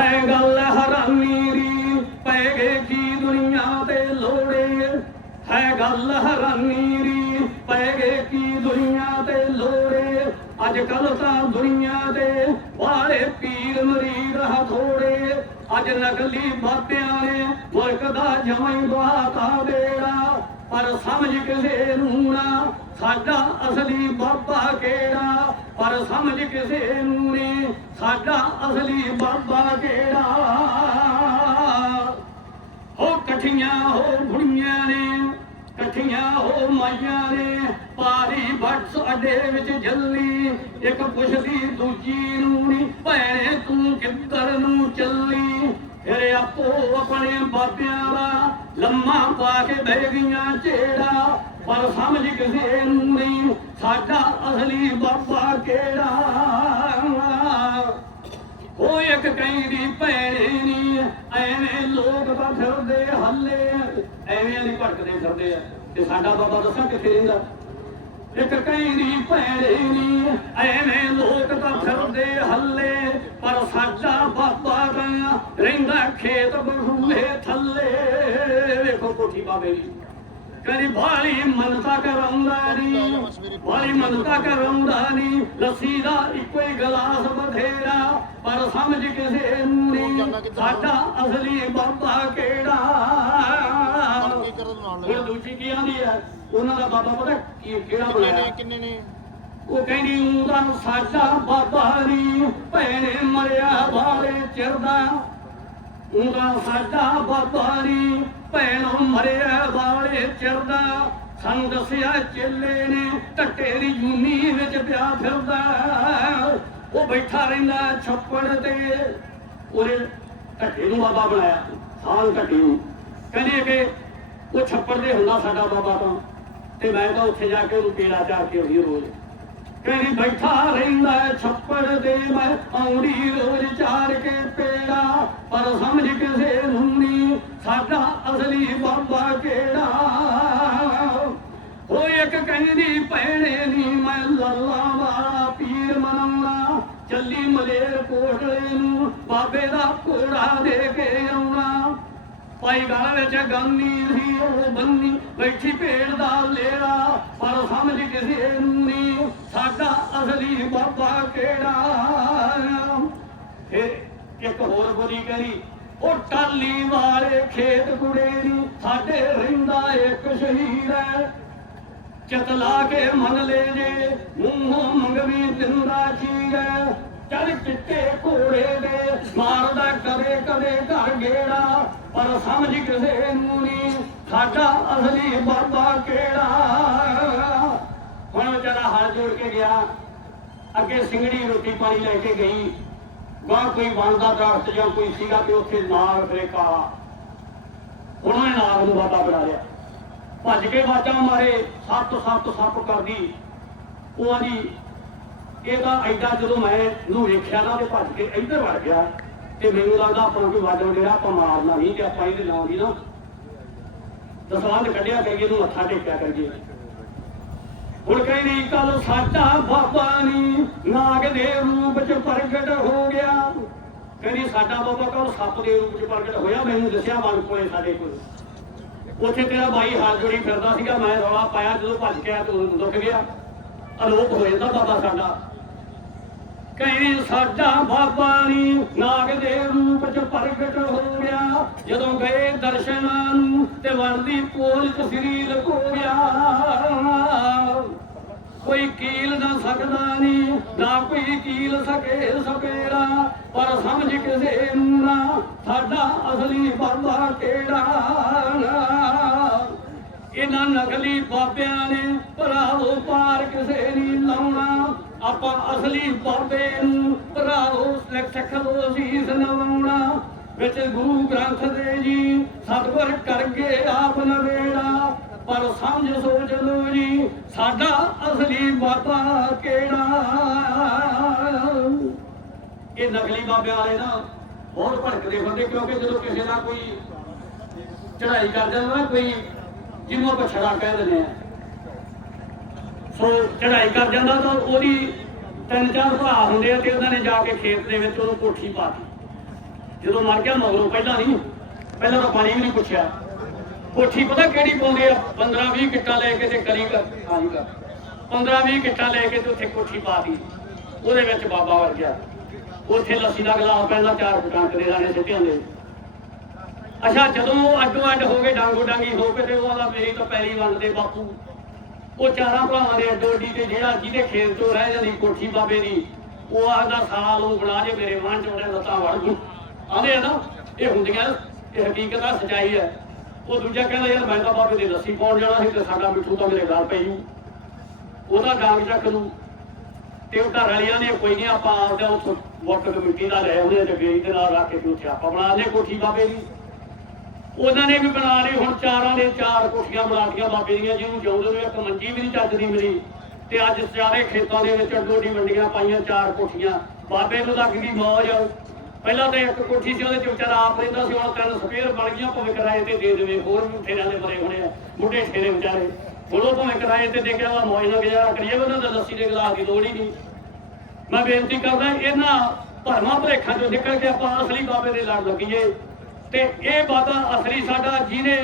ਹੈ ਗੱਲ ਹੈਰਾਨੀ ਦੀ ਪੈ ਗਏ ਕੀ ਦੁਨੀਆ ਤੇ ਲੋੜੇ? ਹੈ ਗੱਲ ਹੈਰਾਨੀ ਦੀ ਪੈ ਗਏ ਕੀ ਦੁਨੀਆ ਤੇ ਲੋੜੇ? ਅੱਜ ਕੱਲ ਤਾਂ ਦੁਨੀਆ ਦੇ ਵਾਲੇ ਪੀਰ ਮਰੀਦ ਹਥੋੜੇ। ਅੱਜ ਨਕਲੀ ਬਾਤਿਆਂ ਨੇ ਮੁਲਕ ਦਾ ਜਮਾਂ ਹੀ ਬੇੜਾ। ਪਰ ਸਮਝ ਕੇ ਨੂੰ ਨਾ ਸਾਡਾ ਅਸਲੀ ਬਾਬਾ ਕਿਹੜਾ? ਪਰ ਸਮਝ ਕਿਸੇ ਨੂੰ ਨਹੀਂ ਸਾਡਾ ਅਸਲੀ ਬਾਬਾ ਕਿਹੜਾ? ਹੋ ਇਕੱਠੀਆਂ ਹੋ ਬੁੜੀਆਂ ਨੇ ਇਕੱਠੀਆਂ ਹੋ ਮਾਈਆਂ ਨੇ ਪਾਰੀ ਬੱਸ ਅੱਡੇ ਵਿੱਚ ਜੱਲੀ ਇੱਕ ਪੁੱਛਦੀ ਦੂਜੀ ਨੂੰ ਨੀ, ਭੈਣੇ ਤੂੰ ਕਿੱਧਰ ਨੂੰ ਚੱਲੀ ਫਿਰ ਆਪੋ ਆਪਣੇ ਬਾਬਿਆਂ ਦਾ ਲੰਮਾ ਪਾ ਕੇ ਬਹਿ ਗਈਆਂ ਚੇੜਾ, ਪਰ ਸਮਝ ਕਿਸੇ ਨੂੰ ਨਹੀਂ ਸਾਡਾ ਅਸਲੀ ਬਾਬਾ ਕਿਹੜਾ? ਉਹ ਇੱਕ ਕਹਿੰਦੀ ਭੈਣੇ ਨੀ ਐਵੇਂ ਲੋਕ ਤਾਂ ਹੱਲੇ ਐਵੇਂ ਨਹੀਂ ਭਟਕਦੇ ਫਿਰਦੇ ਆ ਤੇ ਸਾਡਾ ਬਾਬਾ ਦੱਸਾਂ ਕਿੱਥੇ ਰਹਿੰਦਾ? ਇੱਕ ਕਹਿੰਦੀ ਭੈਣੇ ਨੀ ਐਵੇਂ ਲੋਕ ਤਾਂ ਫਿਰਦੇ ਹੱਲੇ ਪਰ ਸਾਡਾ ਬਾਬਾ ਰਹਿੰਦਾ ਖੇਤ ਬਹੂਲੇ ਥੱਲੇ। ਵੇਖੋ ਕੋਠੀ ਬਾਬੇ ਦੀ। ਕਰੀ ਬਾਲੀ ਮਨਤਾ ਕਰਾਉਂਦਾ ਨੀ। ਬਾਲੀ ਮਨਤਾ ਕਰਾਉਂਦਾ ਨੀ। ਲੱਸੀ ਦਾ ਇੱਕੋ ਹੀ ਗਲਾਸ ਬਥੇਰਾ ਪਰ ਸਮਝ ਕਿਸੇ ਨੂੰ ਨੀ। ਸਾਡਾ ਅਸਲੀ ਬਾਬਾ ਕਿਹੜਾ? ਹੁਣ ਦੂਜੀ ਕੀ ਆਂਦੀ ਹੈ? ਉਹਨਾਂ ਦਾ ਬਾਬਾ ਪਤਾ ਕੀ ਕਿਹੜਾ ਬਣਾਇਆ ਨੇ ਕਿੰਨੇ ਨੇ? ਉਹ ਕਹਿੰਦੀ ਉਹਦਾ ਸਾਡਾ ਬਾਬਾ ਨੀ। ਭੈਣੇ ਮਰਿਆ ਵਾਲੇ ਚਿਰਦਾ ਉਹਦਾ ਸਾਡਾ ਬਾਬਾ ਨੀ ਭੈਣੋਂ ਮਰਿਆ ਵਾਲੇ ਚਿਰਦਾ। ਸਾਨੂੰ ਦੱਸਿਆ ਚੇਲੇ ਨੇ ਟੱਟੇ ਦੀ ਜੂਨੀ ਵਿੱਚ ਪਿਆ ਫਿਰਦਾ। ਉਹ ਬੈਠਾ ਰਹਿੰਦਾ ਛੱਪੜ ਤੇ। ਉਹਨੇ ਟੱਟੇ ਨੂੰ ਬਾਬਾ ਬਣਾਇਆ ਸਾਲ ਟੱਟੇ ਨੂੰ। ਕਹਿੰਦੇ ਕਿ ਉਹ ਛੱਪੜ ਦੇ ਹੁੰਦਾ ਸਾਡਾ ਬਾਬਾ ਤਾਂ। ਤੇ ਮੈਂ ਤਾਂ ਉੱਥੇ ਜਾ ਕੇ ਉਹਨੂੰ ਪੀੜਾ ਚਾਰ ਕੇ ਉਹੀ ਰੋਜ਼ ਕਹਿੰਦੀ ਬੈਠਾ ਰਹਿੰਦਾ ਛੱਪੜ ਦੇ ਮੈਂ ਆਉਂਦੀ ਰੋਜ਼ ਚਾਰ ਕੇ ਪੇੜਾ। ਪਰ ਸਮਝ ਕਿਸੇ ਨੂੰ ਨਹੀਂ, ਸਾਡਾ ਅਸਲੀ ਬਾਬਾ ਕਿਹੜਾ? ਉਹ ਇੱਕ ਕਹਿੰਦੀ ਭੈਣੇ ਨੀ ਮੈਂ ਲੱਲਾ ਵਾਲਾ ਪੀਰ ਮਨਾਉਣਾ। ਚੱਲੀ ਮਲੇਰ ਕੋਟਲੇ ਨੂੰ, ਬਾਬੇ ਦਾ ਘੋੜਾ ਦੇ ਕੇ ਆਉਣਾ। ਪਾਈ ਗਾਲ ਵਿੱਚ ਗੰਨੀ ਸੀ, ਉਹ ਬੰਨੀ ਬੈਠੀ ਪੇੜ ਦਾ ਲੇੜਾ। ਪਰ ਸਮਝ ਕਿਸੇ ਨੂੰ ਬਾਬਾ ਕਿਹੜਾ ਫਿਰ ਇੱਕ ਹੋਰ ਬੋਲੀ ਕਰੀ ਉਹ ਟਾਲੀ ਵਾਲੇ ਖੇਤ ਕੁੜੇ ਸਾਡੇ ਰਹਿੰਦਾ ਇੱਕ ਸ਼ਹੀਦ ਹੈ। ਚਤਲਾ ਕੇ ਮੰਨ ਲੈ ਜੇ, ਮੂੰਹੋਂ ਮੰਗਵੀ ਦਿੰਦਾ ਚੀਜ਼ ਚੱਲ ਚਿੱਟੇ ਘੋੜੇ ਦੇ ਮਾਰਦਾ ਕਦੇ ਕਦੇ ਘਰ ਗੇੜਾ, ਪਰ ਸਮਝ ਕਿਸੇ ਨੂੰ ਨਹੀਂ, ਸਾਡਾ ਅਸਲੀ ਬਾਬਾ ਕਿਹੜਾ? ਹੁਣ ਵਿਚਾਰਾ ਹੱਥ ਜੋੜ ਕੇ ਗਿਆ। ਅੱਗੇ ਸਿੰਘੜੀ ਰੋਟੀ ਪਾਣੀ ਲੈ ਕੇ ਗਈ। ਗਾਂ ਕੋਈ ਬਣਦਾ ਦਾ ਦਰਖਤ ਜਾਂ ਕੋਈ ਸੀਗਾ ਤੇ ਉੱਥੇ ਨਾਗ ਫਿਰੇ ਕਾਲਾ ਉਹਨਾਂ ਨੇ ਨਾਗ ਨੂੰ ਬਾਬਾ ਬਣਾ ਲਿਆ। ਭੱਜ ਕੇ ਬਾਜਾਂ ਮਾਰੇ, ਸੱਤ ਸੱਤ ਸੱਪ ਕਰਦੀ। ਉਹ ਆਦੀ ਇਹਦਾ ਐਡਾ ਜਦੋਂ ਮੈਂ ਇਹਨੂੰ ਵੇਖਿਆ ਨਾ ਤੇ ਭੱਜ ਕੇ ਇੱਧਰ ਵੜ ਗਿਆ ਤੇ ਮੈਨੂੰ ਲੱਗਦਾ ਆਪਾਂ ਨੂੰ ਕੋਈ ਵਾਜਾ ਜਿਹੜਾ ਆਪਾਂ ਮਾਰਨਾ ਨਹੀਂ ਤੇ ਆਪਾਂ ਇਹਦੇ ਨਾਂ ਦੀ ਨਾ ਦਸਵੰਦ ਕੱਢਿਆ ਕਰੀਏ, ਇਹਨੂੰ ਮੱਥਾ ਟੇਕਿਆ ਕਰੀਏ। ਹੁਣ ਕਹਿੰਦੀ ਸਾਡਾ ਬਾਬਾ ਨੀ, ਨਾਗ ਦੇ ਰੂਪ ਚ ਪ੍ਰਗਟ ਹੋ ਗਿਆ। ਕਹਿੰਦੀ ਸਾਡਾ ਬਾਬਾ ਕੱਲ ਸੱਪ ਦੇ ਰੂਪ ਚ ਪ੍ਰਗਟ ਹੋਇਆ, ਮੈਨੂੰ ਦੱਸਿਆ ਵੰਡ ਕੋਲੇ ਸਾਡੇ ਕੋਲ। ਉੱਥੇ ਤੇਰਾ ਬਾਈ ਹੱਥ ਜੋੜੀ ਫਿਰਦਾ ਸੀਗਾ, ਮੈਂ ਰੌਲਾ ਪਾਇਆ, ਜਦੋਂ ਭੱਜ ਕੇ ਆਇਆ, ਤੇ ਉਦੋਂ ਦੁੱਖ ਗਿਆ। ਅਲੋਪ ਹੋ ਜਾਂਦਾ ਬਾਬਾ ਸਾਡਾ। ਕਹਿੰਦੀ ਸਾਡਾ ਬਾਬਾ ਨੀ, ਨਾਗ ਦੇ ਰੂਪ ਚ ਪ੍ਰਗਟ ਹੋ ਗਿਆ। ਜਦੋਂ ਗਏ ਦਰਸ਼ਨਾਂ ਨੂੰ ਤੇ ਵਰਦੀ ਕੋਲ ਤਸਰੀ ਲਕੋ ਗਿਆ। ਕੋਈ ਕੀਲ ਨਾ ਸਕਦਾ ਨਹੀਂ ਨਾ ਕੋਈ ਕੀਲ ਸਕੇ ਸਪੇੜਾ, ਪਰ ਸਮਝ ਕਿਸੇ ਨੂੰ ਨਾ, ਸਾਡਾ ਅਸਲੀ ਬਾਬਾ ਕਿਹੜਾ? ਇਹਨਾਂ ਨਕਲੀ ਬਾਬਿਆਂ ਨੇ ਭਰਾਵੋ ਪਾਰ ਕਿਸੇ ਨਹੀਂ ਲਾਉਣਾ। ਆਪਾਂ ਅਸਲੀ ਬਾਬੇ ਨੂੰ ਭਰਾਵੋ ਸਿੱਖ ਸਿੱਖ ਨਵਾਉਣਾ। ਵਿੱਚ ਗੁਰੂ ਗ੍ਰੰਥ ਦੇ ਜੀ, ਸਤਿਗੁਰ ਕਰਗੇ ਆਪ ਨਵੇੜਾ। ਪਰ ਸਮਝ ਸੋਚ ਲੋ ਜੀ, ਸਾਡਾ ਅਸਲੀ ਬਾਬਾ ਕਿਹੜਾ? ਇਹ ਨਕਲੀ ਬਾਬੇ ਵਾਲੇ ਨਾ ਬਹੁਤ ਭੜਕਦੇ ਹੁੰਦੇ, ਕਿਉਂਕਿ ਜਦੋਂ ਕਿਸੇ ਦਾ ਕੋਈ ਚੜਾਈ ਕਰ ਜਾਂਦਾ ਨਾ, ਕੋਈ ਜਿਹਨੂੰ ਆਪਾਂ ਛੜਾ ਕਹਿ ਦਿੰਦੇ ਆ। ਸੋ ਚੜਾਈ ਕਰ ਜਾਂਦਾ ਤਾਂ ਉਹਦੀ ਤਿੰਨ ਚਾਰ ਭਰਾ ਹੁੰਦੇ ਆ ਤੇ ਉਹਨਾਂ ਨੇ ਜਾ ਕੇ ਖੇਤ ਦੇ ਵਿੱਚ ਉਹਨੂੰ ਕੋਠੀ ਪਾਤੀ ਜਦੋਂ ਮਰ ਗਿਆ ਮਗਰੋਂ ਪਹਿਲਾਂ ਨਹੀਂ, ਪਹਿਲਾਂ ਤਾਂ ਪਾਣੀ ਵੀ ਨਹੀਂ ਪੁੱਛਿਆ। ਕੋਠੀ ਪਤਾ ਕਿਹੜੀ ਪਾਉਂਦੇ ਆ? 15 20 ਕਿੱਟਾਂ ਲੈ ਕੇ ਤੇ ਕਲੀ ਕਰ ਹਾਂਜੀ 15 20 ਕਿੱਟਾਂ ਲੈ ਕੇ ਤੇ ਉੱਥੇ ਕੋਠੀ ਪਾਤੀ ਉਹਦੇ ਵਿੱਚ ਬਾਬਾ ਵਰ ਗਿਆ। ਉੱਥੇ ਲੱਸੀ ਦਾ ਗਲਾਸ ਪੈਂਦਾ, ਚਾਰ ਫਟਾਂਕ ਦੇ ਦਾਣੇ ਸਿੱਟਿਆਂ ਦੇ ਅੱਛਾ, ਜਦੋਂ ਅੱਡੋ ਅੱਡ ਹੋ ਕੇ ਡਾਂਗੋ ਡਾਂਗੀ ਹੋ ਕੇ ਤੇ ਉਹਦਾ ਮੇਰੀ ਤਾਂ ਪੈਰੀ ਵੰਡਦੇ ਬਾਪੂ। ਉਹ ਚਾਰਾਂ ਭਰਾਵਾਂ ਦੇ ਅੱਡੋ ਤੇ ਜਿਹੜਾ ਜਿਹਦੇ ਖੇਤ ਤੋਂ ਰਹਿ ਜਾਂਦੀ ਕੋਠੀ ਬਾਬੇ ਦੀ, ਉਹ ਆਖਦਾ, ਸਾਲ ਨੂੰ ਬਣਾ ਜੇ ਮੇਰੇ ਮਨ ਚ ਉਹਨੇ ਲੱਤਾਂ ਵੜ ਗਈ ਆਂਦੇ ਆ ਨਾ, ਇਹ ਹੁੰਦੀਆਂ, ਇਹ ਹਕੀਕਤ ਆ, ਸਚਾਈ ਹੈ ਉਹ ਦੂਜਾ ਕਹਿੰਦਾ, ਯਾਰ ਮੈਂ ਤਾਂ ਬਾਬੇ ਦੇ ਲੱਸੀ ਪਾਉਣ ਜਾਣਾ ਸੀ ਤੇ ਸਾਡਾ ਮਿੱਠੂ ਤਾਂ ਮੇਰੇ ਘਰ ਪਈ ਉਹਦਾ ਡਾਂਗ ਚੱਕ ਲੂ ਤੇ ਉਹ ਘਰ ਵਾਲੀਆਂ ਨੇ ਕੋਈ ਨਹੀਂ ਆਪਾਂ ਆਪਦਾ ਉੱਥੋਂ ਵੋਟ ਕਮੇਟੀ ਦਾ ਲੈ ਉਹਨੇ ਤੇ ਬੇਈ ਦੇ ਨਾਲ ਰੱਖ ਕੇ ਉੱਥੇ ਆਪਾਂ ਬਣਾ ਲਏ ਕੋਠੀ ਬਾਬੇ ਦੀ। ਉਹਨਾਂ ਨੇ ਵੀ ਬਣਾ ਲਈ ਹੁਣ ਚਾਰਾਂ ਦੇ ਚਾਰ ਕੋਠੀਆਂ ਬਣਾਤੀਆਂ ਬਾਬੇ ਦੀਆਂ, ਜਿਹਨੂੰ ਜਿਉਂਦੇ ਨੂੰ ਇੱਕ ਮੰਜੀ ਵੀ ਨਹੀਂ ਚੱਜਦੀ ਮਿਲੀ। ਤੇ ਅੱਜ ਚਾਰੇ ਖੇਤਾਂ ਦੇ ਵਿੱਚ ਅੱਡੋਡੀ ਮੰਡੀਆਂ ਪਾਈਆਂ ਚਾਰ ਕੋਠੀਆਂ। ਬਾਬੇ ਨੂੰ ਲੱਗ ਗਈ ਮੌਜ। ਪਹਿਲਾਂ ਤਾਂ ਇੱਕ ਕੋਠੀ ਸੀ, ਉਹਦੇ ਚ ਵਿਚਾਰਾ ਆਪ ਰਹਿੰਦਾ ਸੀ, ਹੁਣ ਤਿੰਨ ਸਪੇਅਰ ਬਣ ਗਈਆਂ, ਭਾਵੇਂ ਕਿਰਾਏ ਤੇ ਦੇ ਦੇਵੇ, ਹੋਰ ਵੀ ਠੇਰਿਆਂ ਦੇ ਮਰੇ ਹੋਣੇ ਆ, ਬੁੱਢੇ ਠੇਰੇ ਵਿਚਾਰੇ। ਹੁਣ ਉਹ ਭਾਵੇਂ ਕਿਰਾਏ ਤੇ ਦੇ ਕੇ ਉਹਦਾ ਮੌਜ ਨਾਲ ਗੁਜ਼ਾਰਾ ਕਰੀਏ, ਉਹਨਾਂ ਦਾ ਲੱਸੀ ਦੇ ਗਲਾਸ ਦੀ ਲੋੜ ਹੀ ਨਹੀਂ। ਮੈਂ ਬੇਨਤੀ ਕਰਦਾ, ਇਹਨਾਂ ਭਰਮਾਂ ਭਰੇਖਾਂ ਚੋਂ ਨਿਕਲ ਕੇ ਆਪਾਂ ਅਸਲੀ ਬਾਬੇ ਦੇ ਲੜ ਲੱਗੀਏ। ਤੇ ਇਹ ਬਾਬਾ ਅਸਲੀ ਸਾਡਾ, ਜਿਹਨੇ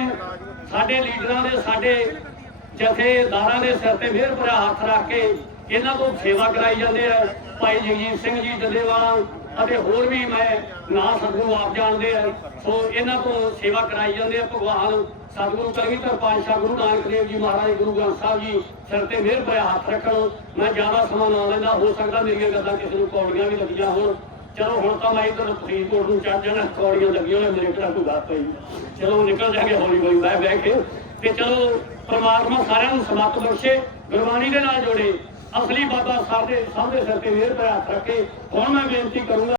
ਸਾਡੇ ਲੀਡਰਾਂ ਦੇ, ਸਾਡੇ ਜਥੇਦਾਰਾਂ ਦੇ ਸਿਰ ਤੇ ਮਿਹਰ ਭਰਿਆ ਹੱਥ ਰੱਖ ਕੇ ਇਹਨਾਂ ਤੋਂ ਸੇਵਾ ਕਰਾਈ ਜਾਂਦੇ ਆ। ਭਾਈ ਜਗਜੀਤ ਸਿੰਘ ਜੀ ਡੱਲੇਵਾਲਾ ਅਤੇ ਹੋਰ ਵੀ ਮੈਂ ਨਾ ਸਤਿਗੁਰੂ ਆਪ ਜਾਣਦੇ ਆ। ਸੋ ਇਹਨਾਂ ਤੋਂ ਸੇਵਾ ਕਰਾਈ ਜਾਂਦੇ ਆ ਭਗਵਾਨ ਸਤਿਗੁਰੂ ਕਲਗੀਧਰ ਪਾਤਸ਼ਾਹ ਗੁਰੂ ਨਾਨਕ ਦੇਵ ਜੀ ਮਹਾਰਾਜ, ਗੁਰੂ ਗ੍ਰੰਥ ਸਾਹਿਬ ਜੀ ਸਿਰ ਤੇ ਮਿਹਰ ਭਰਿਆ ਹੱਥ ਰੱਖਣ। ਮੈਂ ਜ਼ਿਆਦਾ ਸਮਾਂ ਨਾ ਲੈਂਦਾ, ਹੋ ਸਕਦਾ ਮੇਰੀਆਂ ਗੱਲਾਂ ਕਿਸੇ ਨੂੰ ਕੌੜੀਆਂ ਵੀ ਲੱਗੀਆਂ ਹੋਣ। ਚਲੋ ਹੁਣ ਤਾਂ ਮੈਂ ਇਧਰ ਫਰੀਦਕੋਟ ਨੂੰ ਚੜ ਜਾਣਾ, ਕੌੜੀਆਂ ਲੱਗੀਆਂ ਹੋਣ ਮੇਰੇ ਕਿਹੜਾ ਕੋਈ ਗੱਲ ਪਈ ਚਲੋ ਨਿਕਲ ਜਾਗੇ ਹੌਲੀ ਹੌਲੀ, ਬਹਿ ਬਹਿ ਕੇ। ਤੇ ਚਲੋ ਪਰਮਾਤਮਾ ਸਾਰਿਆਂ ਨੂੰ ਸਮਤ ਬਖਸ਼ੇ, ਗੁਰਬਾਣੀ ਦੇ ਨਾਲ ਜੋੜੇ। ਅਸਲੀ ਬਾਬਾ ਸਾਡੇ ਸਭ ਦੇ ਸਿਰ ਤੇ ਮਿਹਰ ਭਰਿਆ ਰੱਖੇ। ਹੁਣ ਮੈਂ ਬੇਨਤੀ ਕਰੂੰਗਾ